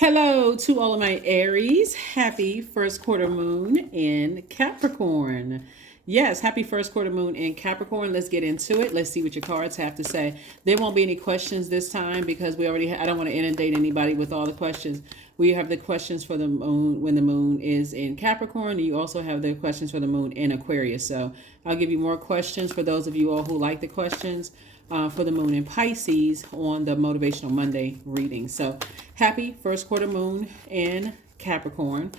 Hello to all of my Aries. Happy first quarter moon in Capricorn. Yes, happy first quarter moon in Capricorn. Let's get into it. Let's see what your cards have to say. There won't be any questions this time because I don't want to inundate anybody with all the questions. We have the questions for the moon when the moon is in Capricorn. You also have the questions for the moon in Aquarius. So I'll give you more questions for those of you all who like the questions. For the moon in Pisces on the Motivational Monday reading. So happy first quarter moon in Capricorn.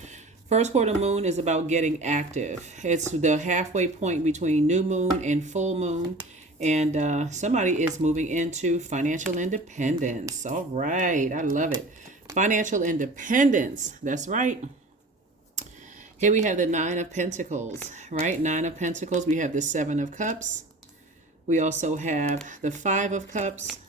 First quarter moon is about getting active. It's the halfway point between new moon and full moon. And somebody is moving into financial independence. All right. I love it. Financial independence. That's right. Here we have the Nine of Pentacles, right? Nine of Pentacles. We have the Seven of Cups. We also have the Five of Cups.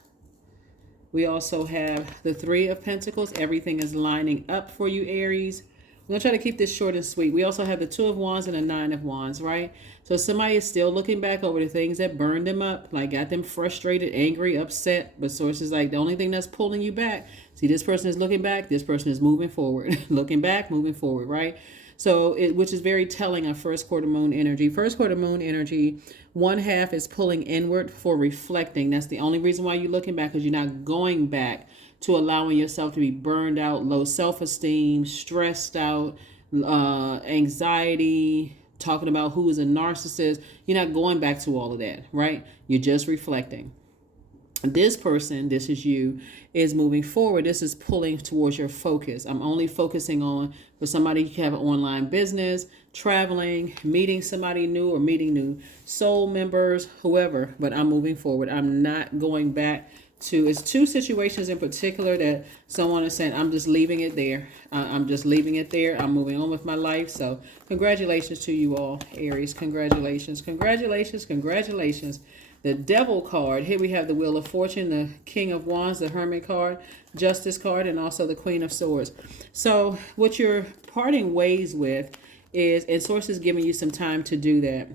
We also have the Three of Pentacles. Everything is lining up for you, Aries. We're going to try to keep this short and sweet. We also have the Two of Wands and the Nine of Wands, right? So somebody is still looking back over the things that burned them up, like got them frustrated, angry, upset. But sources like the only thing that's pulling you back. See, this person is looking back. This person is moving forward. Looking back, moving forward, right? So, which is very telling of first quarter moon energy. First quarter moon energy, one half is pulling inward for reflecting. That's the only reason why you're looking back, because you're not going back to allowing yourself to be burned out, low self-esteem, stressed out, anxiety, talking about who is a narcissist. You're not going back to all of that, right? You're just reflecting. This person, this is you, is moving forward. This is pulling towards your focus. I'm only focusing on for somebody who have an online business, traveling, meeting somebody new or meeting new soul members, whoever, but I'm moving forward. I'm not going back to, it's two situations in particular that someone is saying, I'm just leaving it there. I'm just leaving it there. I'm moving on with my life. So congratulations to you all, Aries. Congratulations, congratulations, congratulations. The Devil card. Here we have the Wheel of Fortune, the King of Wands, the Hermit card, Justice card, and also the Queen of Swords. So what you're parting ways with is, and Source is giving you some time to do that.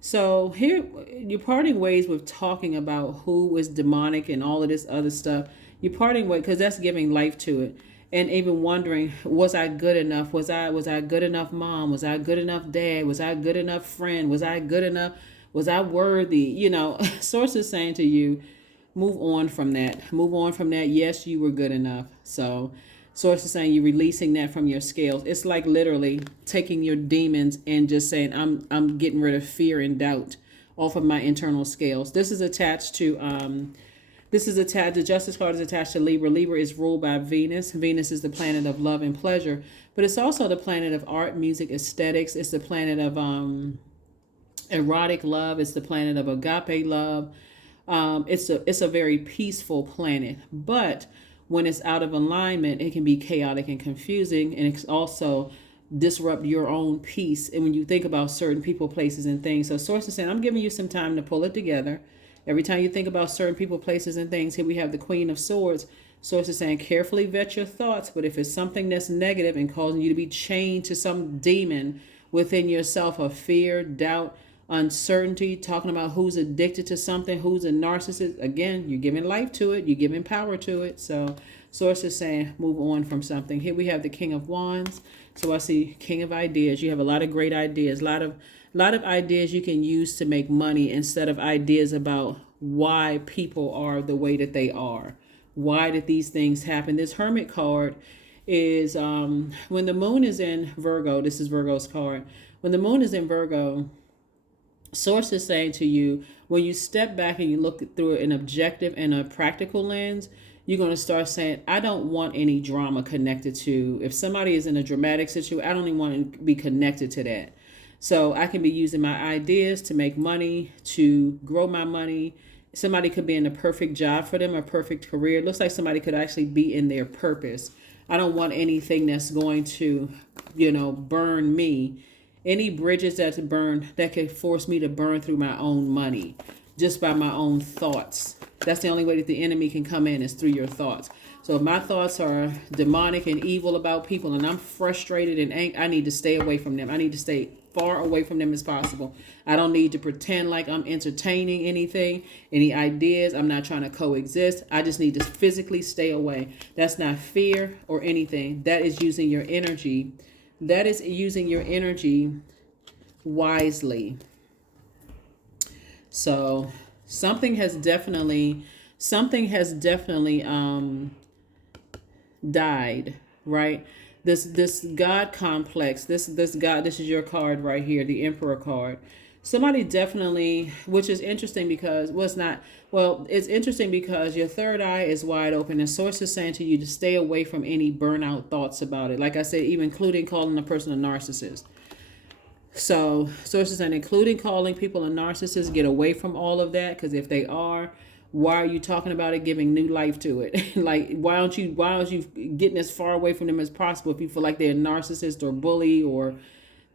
So here you're parting ways with talking about who is demonic and all of this other stuff. You're parting ways because that's giving life to it. And even wondering, was I good enough? Was I good enough mom? Was I good enough dad? Was I good enough friend? Was I good enough? Was I worthy? You know, Source is saying to you, move on from that. Move on from that. Yes, you were good enough. So Source is saying you're releasing that from your scales. It's like literally taking your demons and just saying, I'm getting rid of fear and doubt off of my internal scales. This is attached to the Justice card is attached to Libra. Libra is ruled by Venus. Venus is the planet of love and pleasure, but it's also the planet of art, music, aesthetics. It's the planet of erotic love. It's the planet of agape love. It's a very peaceful planet, but when it's out of alignment, it can be chaotic and confusing, and it's also disrupt your own peace. And when you think about certain people, places, and things, so Source is saying, I'm giving you some time to pull it together. Every time you think about certain people, places, and things, here we have the Queen of Swords. Source is saying, carefully vet your thoughts, but if it's something that's negative and causing you to be chained to some demon within yourself of fear, doubt, uncertainty, talking about who's addicted to something, who's a narcissist, again, you're giving life to it, you're giving power to it. So Source is saying move on from something. Here we have the King of Wands. So I see King of Ideas. You have a lot of great ideas, a lot of ideas you can use to make money instead of ideas about why people are the way that they are. Why did these things happen? This Hermit card is when the moon is in Virgo. This is Virgo's card. When the moon is in Virgo, Source is saying to you, when you step back and you look through an objective and a practical lens, you're going to start saying, I don't want any drama connected to, if somebody is in a dramatic situation, I don't even want to be connected to that. So I can be using my ideas to make money, to grow my money. Somebody could be in a perfect job for them, a perfect career. It looks like somebody could actually be in their purpose. I don't want anything that's going to, burn me. Any bridges that's burned that could force me to burn through my own money just by my own thoughts. That's the only way that the enemy can come in is through your thoughts. So if my thoughts are demonic and evil about people and I'm frustrated and angry, I need to stay away from them. I need to stay far away from them as possible. I don't need to pretend like I'm entertaining anything, any ideas. I'm not trying to coexist. I just need to physically stay away. That's not fear or anything. That is using your energy. That is using your energy wisely. So something has definitely died, right? This God complex, this God, this is your card right here, the Emperor card. Somebody definitely, which is interesting because, well, it's not, well, it's interesting because your third eye is wide open and source is saying to you to stay away from any burnout thoughts about it. Like I said, even including calling a person a narcissist. So sources and including calling people a narcissist, get away from all of that, because if they are, why are you talking about it, giving new life to it? Like, why don't you getting as far away from them as possible if you feel like they're a narcissist or bully or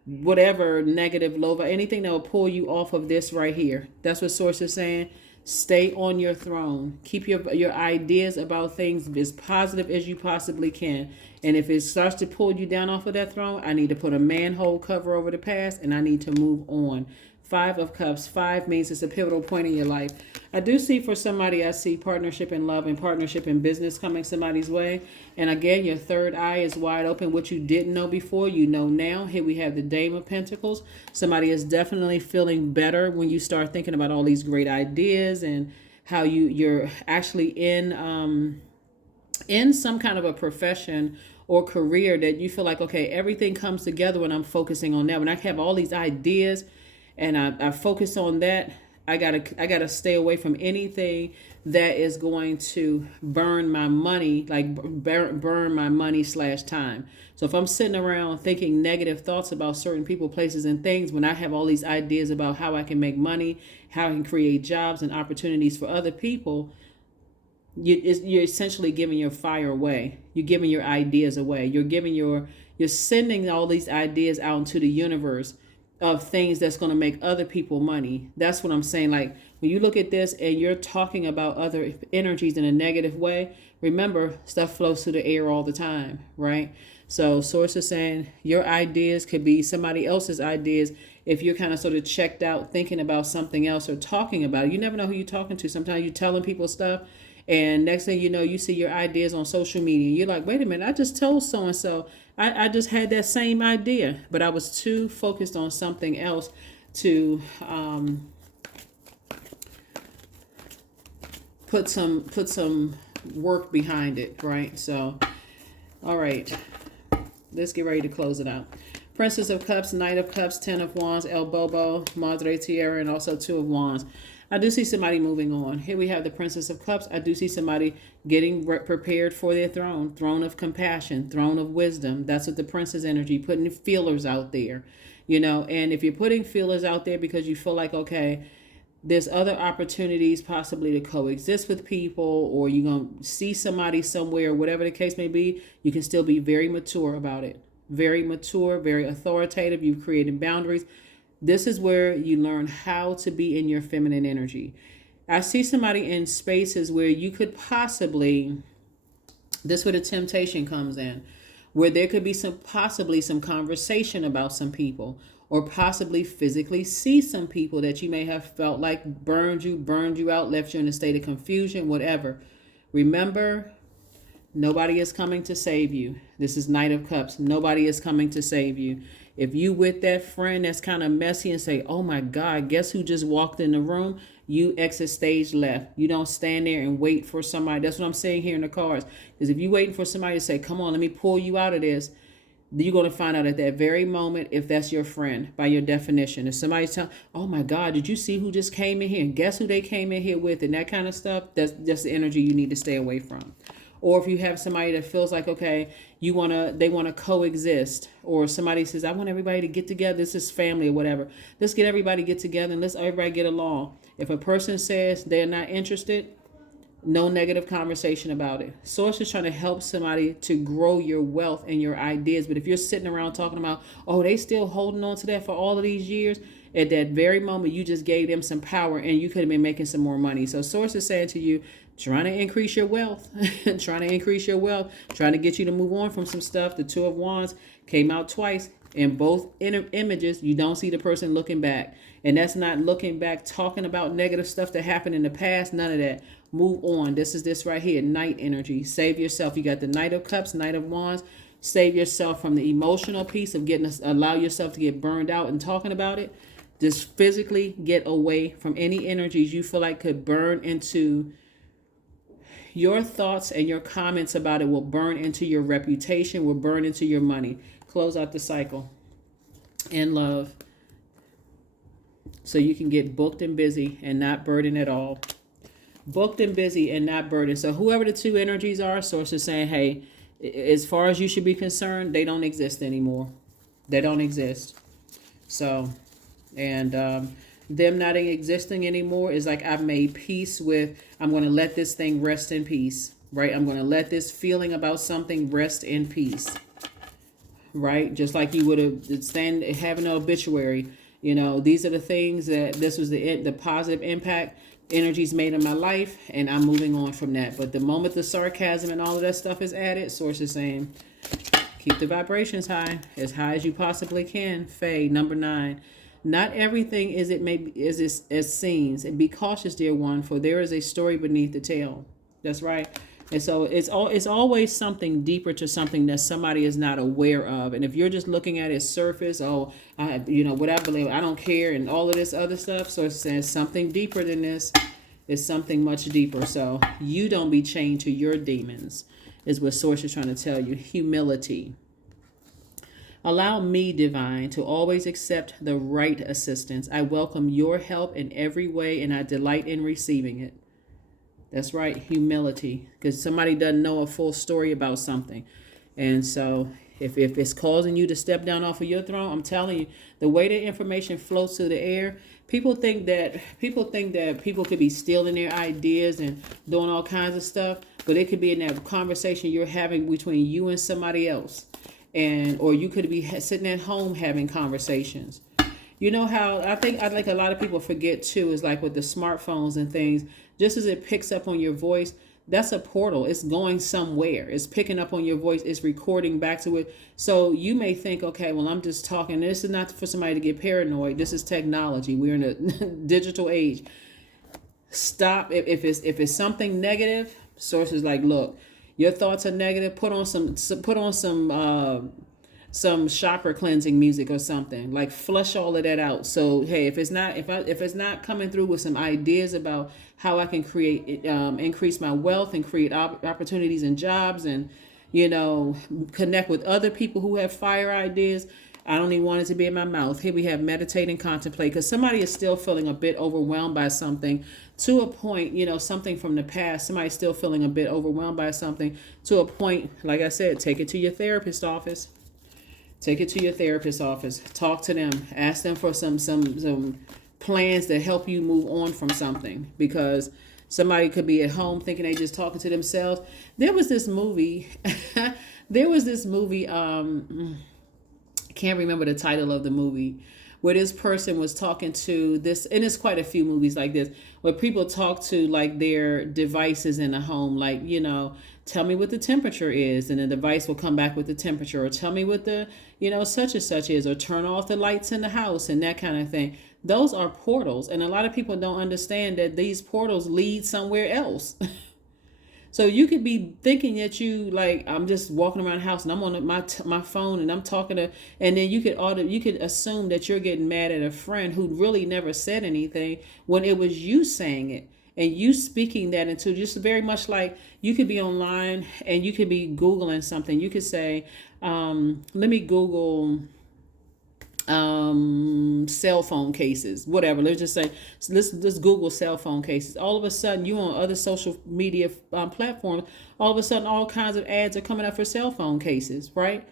whatever negative low, anything that will pull you off of this right here. That's what source is saying. Stay on your throne. Keep your ideas about things as positive as you possibly can. And if it starts to pull you down off of that throne, I need to put a manhole cover over the past and I need to move on. 5 of Cups. 5 means it's a pivotal point in your life. I do see for somebody, I see partnership in love and partnership in business coming somebody's way. And again, your third eye is wide open. What you didn't know before, you know now. Here we have the Dame of Pentacles. Somebody is definitely feeling better when you start thinking about all these great ideas and how you're actually in some kind of a profession or career that you feel like, okay, everything comes together when I'm focusing on that. When I have all these ideas and I focus on that, I gotta stay away from anything that is going to burn my money, like burn my money / time. So if I'm sitting around thinking negative thoughts about certain people, places, and things, when I have all these ideas about how I can make money, how I can create jobs and opportunities for other people, you're essentially giving your fire away. You're giving your ideas away. You're sending all these ideas out into the universe of things that's going to make other people money. That's what I'm saying. Like when you look at this and you're talking about other energies in a negative way, remember stuff flows through the air all the time, right? So source is saying your ideas could be somebody else's ideas if you're kind of sort of checked out thinking about something else or talking about it. You never know who you're talking to. Sometimes you're telling people stuff and next thing you know, you see your ideas on social media. You're like, wait a minute, I just told so-and-so. I just had that same idea, but I was too focused on something else to put some work behind it, right? So, all right, let's get ready to close it out. Princess of Cups, Knight of Cups, 10 of Wands, El Bobo, Madre Tierra, and also 2 of Wands. I do see somebody moving on. Here we have the Princess of Cups. I do see somebody getting prepared for their throne. Throne of compassion, throne of wisdom. That's what the Princess energy, putting feelers out there. You know, and if you're putting feelers out there because you feel like, okay, there's other opportunities possibly to coexist with people, or you're going to see somebody somewhere, whatever the case may be, you can still be very mature about it. Very mature, very authoritative. You've created boundaries. This is where you learn how to be in your feminine energy. I see somebody in spaces where you could possibly, this is where the temptation comes in, where there could be possibly some conversation about some people, or possibly physically see some people that you may have felt like burned you out, left you in a state of confusion, whatever. Remember, nobody is coming to save you. This is Knight of Cups. Nobody is coming to save you. If you with that friend that's kind of messy and say, oh my God, guess who just walked in the room? You exit stage left. You don't stand there and wait for somebody. That's what I'm saying here in the cards. Because if you're waiting for somebody to say, come on, let me pull you out of this, you're going to find out at that very moment if that's your friend by your definition. If somebody's telling, oh my God, did you see who just came in here? And guess who they came in here with? And that kind of stuff, that's the energy you need to stay away from. Or if you have somebody that feels like, okay, they want to coexist, or somebody says, I want everybody to get together. This is family or whatever. Let's get everybody get together and let's everybody get along. If a person says they're not interested, no negative conversation about it. Source is trying to help somebody to grow your wealth and your ideas. But if you're sitting around talking about, oh, they still holding on to that for all of these years, at that very moment, you just gave them some power and you could have been making some more money. So Source is saying to you, trying to increase your wealth, trying to increase your wealth, trying to get you to move on from some stuff. The Two of Wands came out twice. In both images, you don't see the person looking back. And that's not looking back, talking about negative stuff that happened in the past. None of that. Move on. This is this right here. Knight energy. Save yourself. You got the Knight of Cups, Knight of Wands. Save yourself from the emotional piece of allow yourself to get burned out and talking about it. Just physically get away from any energies you feel like could burn into your thoughts, and your comments about it will burn into your reputation, will burn into your money. Close out the cycle in love so you can get booked and busy and not burdened at all. Booked and busy and not burdened. So whoever the two energies are, source is saying, hey, as far as you should be concerned, they don't exist anymore. They don't exist. So, and them not existing anymore is like I've made peace with, I'm going to let this thing rest in peace, right? I'm going to let this feeling about something rest in peace, right? Just like you would have having an obituary. You know, these are the things that this was the positive impact energies made in my life, and I'm moving on from that. But the moment the sarcasm and all of that stuff is added, source is saying, keep the vibrations high as you possibly can. Faye, number 9. Not everything is as seems, and be cautious, dear one, for there is a story beneath the tale. That's right. And so it's always something deeper to something that somebody is not aware of. And if you're just looking at its surface, what I believe, I don't care, and all of this other stuff. So it says something deeper than this is something much deeper. So you don't be chained to your demons, is what source is trying to tell you. Humility. Allow me, divine, to always accept the right assistance. I welcome your help in every way, and I delight in receiving it. That's right, humility, because somebody doesn't know a full story about something. And so if it's causing you to step down off of your throne, I'm telling you, the way the information floats through the air, people think that people could be stealing their ideas and doing all kinds of stuff, but it could be in that conversation you're having between you and somebody else. Or you could be sitting at home having conversations. You know how I think a lot of people forget too is like with the smartphones and things, just as it picks up on your voice, that's a portal. It's going somewhere. It's picking up on your voice. It's recording back to it. So you may think, okay, well, I'm just talking. This is not for somebody to get paranoid. This is technology. We're in a digital age. Stop. If it's something negative, sources like, look, your thoughts are negative. Put on some chakra cleansing music or something. Like flush all of that out. So hey, if it's not coming through with some ideas about how I can create increase my wealth and create opportunities and jobs, and connect with other people who have fire ideas, I don't even want it to be in my mouth. Here we have meditate and contemplate, because somebody is still feeling a bit overwhelmed by something to a point, something from the past. Somebody's still feeling a bit overwhelmed by something to a point. Like I said, take it to your therapist office. Take it to your therapist's office. Talk to them. Ask them for some plans to help you move on from something, because somebody could be at home thinking they just talking to themselves. There was this movie. Can't remember the title of the movie, where this person was talking to this, and it's quite a few movies like this, where people talk to like their devices in a home, like, tell me what the temperature is, and the device will come back with the temperature, or tell me what the, such and such is, or turn off the lights in the house, and that kind of thing. Those are portals, and a lot of people don't understand that these portals lead somewhere else. So you could be thinking that I'm just walking around the house and I'm on my phone and I'm talking to, and then you could assume that you're getting mad at a friend who really never said anything, when it was you saying it and you speaking that into, just very much like you could be online and you could be Googling something. You could say, let me Google cell phone cases, whatever. Let's just say, let's Google cell phone cases. All of a sudden, you on other social media platforms, all of a sudden, all kinds of ads are coming up for cell phone cases, right?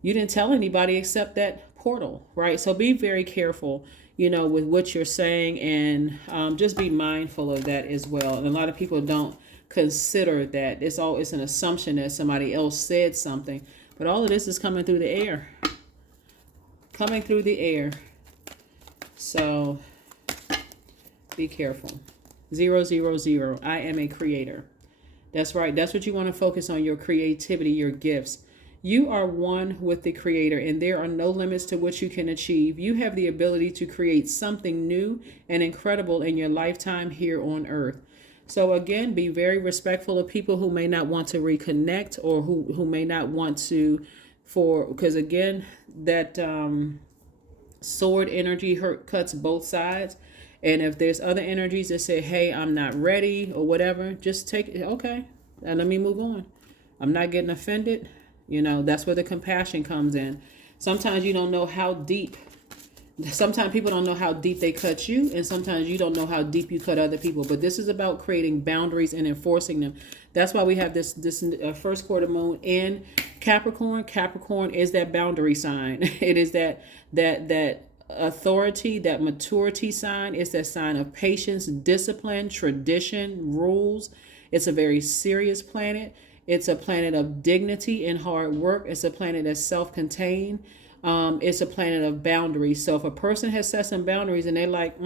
You didn't tell anybody except that portal, right? So be very careful, with what you're saying, and just be mindful of that as well. And a lot of people don't consider that. It's an assumption that somebody else said something, but all of this is coming through the air. Coming through the air. So be careful. 000. I am a creator. That's right. That's what you want to focus on, your creativity, your gifts. You are one with the Creator, and there are no limits to what you can achieve. You have the ability to create something new and incredible in your lifetime here on earth. So, again, be very respectful of people who may not want to reconnect, or who may not want to, because again, that sword energy cuts both sides. And if there's other energies that say, hey, I'm not ready or whatever, just take it. Okay, and let me move on. I'm not getting offended. That's where the compassion comes in. Sometimes you don't know how deep. Sometimes people don't know how deep they cut you, and sometimes you don't know how deep you cut other people. But this is about creating boundaries and enforcing them. That's why we have this first quarter moon in Capricorn. Capricorn is that boundary sign. It is that authority, that maturity sign. It's that sign of patience, discipline, tradition, rules. It's a very serious planet. It's a planet of dignity and hard work. It's a planet that's self-contained. It's a planet of boundaries. So if a person has set some boundaries and they're like,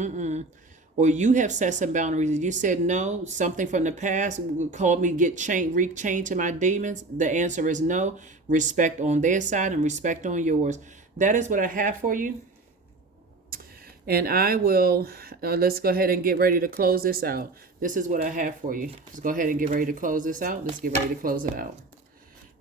or you have set some boundaries and you said no, something from the past called me reach chained to my demons, the answer is no. Respect on their side and respect on yours. That is what I have for you. And I will, let's go ahead and get ready to close this out. This is what I have for you. Let's go ahead and get ready to close this out. Let's get ready to close it out.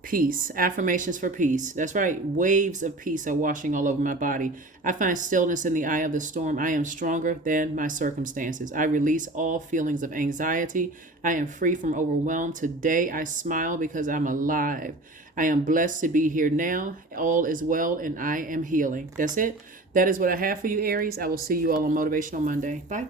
Peace. Affirmations for peace. That's right. Waves of peace are washing all over my body. I find stillness in the eye of the storm. I am stronger than my circumstances. I release all feelings of anxiety. I am free from overwhelm. Today I smile because I'm alive. I am blessed to be here now. All is well and I am healing. That's it. That is what I have for you, Aries. I will see you all on Motivational Monday. Bye.